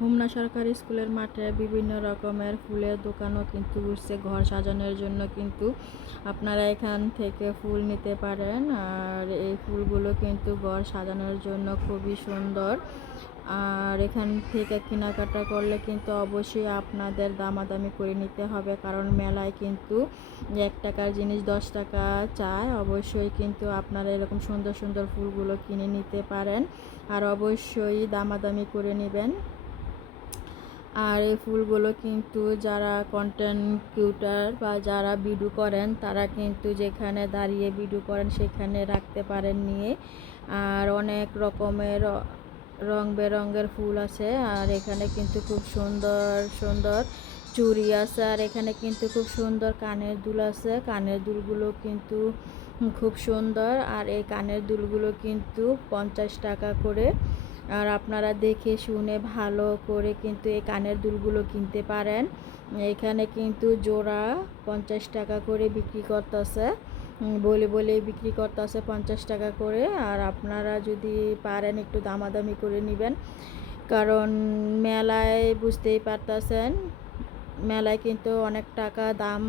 হোমনা সরকারি স্কুলের মাঠে বিভিন্ন রকমের ফুলের দোকানও কিন্তু উঠছে, ঘর সাজানোর জন্য কিন্তু। আপনারা এখান থেকে ফুল নিতে পারেন, আর এই ফুলগুলো কিন্তু ঘর সাজানোর জন্য খুবই সুন্দর। আর এখান থেকে কেনাকাটা করলে কিন্তু অবশ্যই আপনাদের দামাদামি করে নিতে হবে, কারণ মেলায় কিন্তু এক টাকার জিনিস দশ টাকা চায়। অবশ্যই কিন্তু আপনারা এরকম সুন্দর সুন্দর ফুলগুলো কিনে নিতে পারেন, আর অবশ্যই দামাদামি করে নেবেন। আর এই ফুলগুলো কিন্তু যারা কন্টেন্ট কিউটার বা যারা ভিডিও করেন, তারা কিন্তু যেখানে দাঁড়িয়ে ভিডিও করেন সেখানে রাখতে পারেন নিয়ে। আর অনেক রকমের রং বেরঙের ফুল আছে, আর এখানে কিন্তু খুব সুন্দর সুন্দর চুড়ি আছে, আর এখানে কিন্তু খুব সুন্দর কানের দুল আছে। কানের দুলগুলো কিন্তু খুব সুন্দর, আর এই কানের দুলগুলো কিন্তু পঞ্চাশ টাকা করে আর আপনারা দেখে শুনে ভালো করে কিন্তু এই কানের দুলগুলো কিনতে পারেন। এখানে কিন্তু জোড়া পঞ্চাশ টাকা করে বিক্রি করতেছে। বলে বলে বিক্রি করতেছে পঞ্চাশ টাকা করে। আর আপনারা যদি পারেন একটু দামাদামি করে নেবেন। কারণ মেলায় বুঝতেই পারতেছেন, মেলায় কিন্তু অনেক টাকা দাম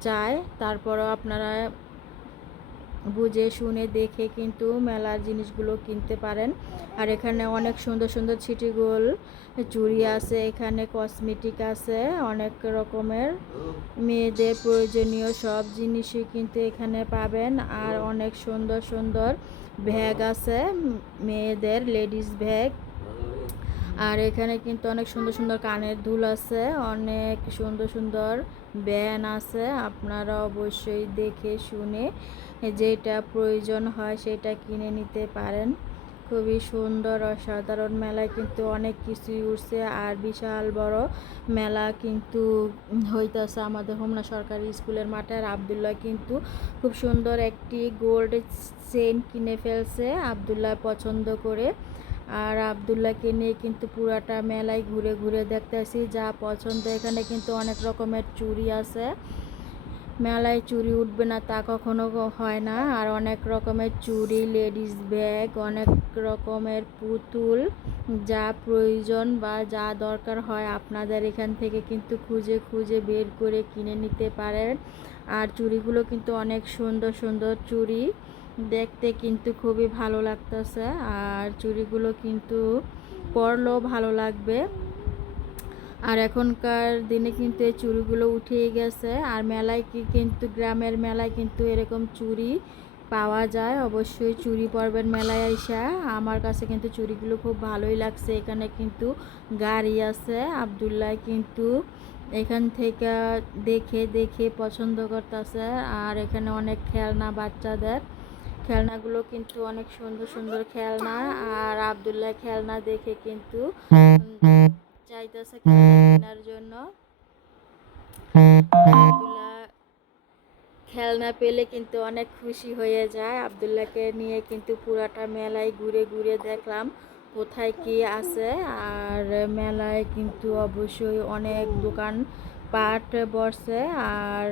চায়। তারপরও আপনারা বুঝে, শুনে, দেখে কিন্তু মেলার জিনিসগুলো কিনতে পারেন। আর এখানে অনেক সুন্দর সুন্দর ছিটি গোল চুড়ি আছে, এখানে কসমেটিক আছে, অনেক রকমের। মেয়েদের প্রয়োজনীয় সব জিনিসই কিন্তু এখানে পাবেন। আর অনেক সুন্দর সুন্দর ব্যাগ আছে, মেয়েদের লেডিস ব্যাগ। আর এখানে কিন্তু অনেক সুন্দর সুন্দর কানের দুল আছে, অনেক সুন্দর সুন্দর ব্যান আছে, আপনারা অবশ্যই দেখে শুনে যেটা প্রয়োজন হয় সেটা কিনে নিতে পারেন। খুবই সুন্দর, অসাধারণ মেলায় কিন্তু অনেক কিছুই উঠছে আর বিশাল বড় মেলা কিন্তু হইতেছে আমাদের হোমনা সরকারি স্কুলের মাঠে। আর আবদুল্লাহ কিন্তু খুব সুন্দর একটি গোল্ড চেন কিনে ফেলছে, আবদুল্লাহ পছন্দ করে। আর আবদুল্লাহকে নিয়ে কিন্তু পুরাটা মেলায় ঘুরে ঘুরে দেখতেছি, যা পছন্দ। এখানে কিন্তু অনেক রকমের চুড়ি আছে। মেলায় চুরি উঠবে না তা কখনো হয় না। আর অনেক রকমের চুড়ি, লেডিস ব্যাগ, অনেক রকমের পুতুল যা প্রয়োজন বা যা দরকার হয় আপনাদের এখান থেকে কিন্তু খুঁজে খুঁজে বের করে কিনে নিতে পারেন। আর চুরিগুলো কিন্তু অনেক সুন্দর সুন্দর চুড়ি। দেখতে কিন্তু খুবই ভালো লাগতেছে আর চুড়িগুলো কিন্তু পরলেও ভালো লাগবে। আর এখনকার দিনে কিন্তু এই চুড়িগুলো উঠেই গেছে। আর মেলায় কি কিন্তু, গ্রামের মেলায় কিন্তু এরকম চুড়ি পাওয়া যায়। অবশ্যই চুড়ি পরবেন মেলায় আইসা। আমার কাছে কিন্তু চুড়িগুলো খুব ভালোই লাগছে। এখানে কিন্তু গাড়ি আছে। আবদুল্লাহ কিন্তু এখান থেকে দেখে দেখে পছন্দ করতেছে। আর এখানে অনেক খেলনা বাচ্চাদের। খেলনাগুলো কিন্তু অনেক সুন্দর সুন্দর খেলনা, আর আবদুল্লাহ খেলনা দেখে কিন্তু চাইতেছে কেনার জন্য। খেলনা পেলে কিন্তু অনেক খুশি হয়ে যায়। আবদুল্লাহকে নিয়ে কিন্তু পুরাটা মেলায় ঘুরে ঘুরে দেখলাম কোথায় কি আছে। আর মেলায় কিন্তু অবশ্যই অনেক দোকান পাট বসে। আর